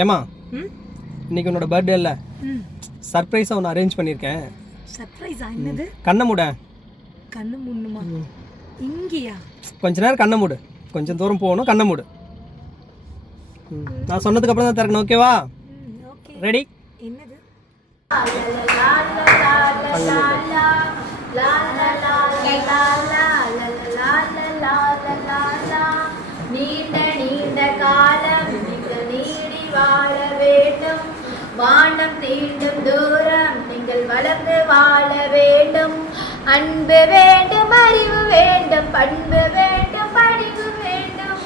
ஏமா இன்னைக்கு உன்னோட பர்த்டே இல்லை, சர்ப்ரைஸாக ஒன்று அரேஞ்ச் பண்ணியிருக்கேன். சர்ப்ரைஸா? என்னது? கண்ணை மூட. கண்ணு மூடணுமா? இங்கேயா? கொஞ்ச நேரம் கண்ணை மூடு, கொஞ்சம் தூரம் போகணும், கண்ணை மூடு. நான் சொன்னதுக்கு அப்புறம் தான் திறக்கணும், ஓகேவா? ரெடி? என்னது? நீண்ட நீண்ட காலம் நீங்கள் நீடி வாழ வேண்டும். வானம் தீண்டும் தூரம் நீங்கள் வளர்ந்து வாழ வேண்டும். அன்பு வேண்டும், அறிவு வேண்டும், பண்பு வேண்டும், படிவு வேண்டும்.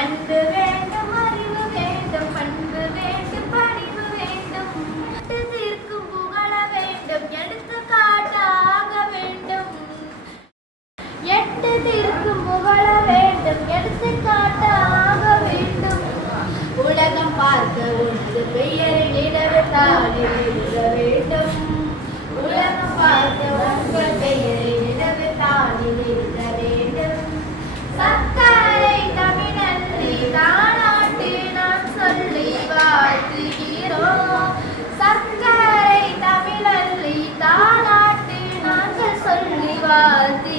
அன்பு வேண்டும், அறிவு வேண்டும், பண்பு வேண்டும், படிவு வேண்டும். தீர்க்கும் புகழ வேண்டும், எடுத்து காட்டாக வேண்டும். எட்டு தீர்க்கும் புகழ வேண்டும், எடுத்து காட்டாக வேண்டும். உலகம் பார்க்க உனது பெயரை நினைவுத்தானே எழுத வேண்டும். உலகம் பார்க்க உங்கள் பெயரை நினைவுத்தானே எழுத வேண்டும். சர்க்கரை தமிழன்றி தானாட்டு நாம் சொல்லி வாழ்த்துகிறோம். சர்க்கரை தமிழன்றி தானாட்டு நாங்கள் சொல்லி வாழ்த்து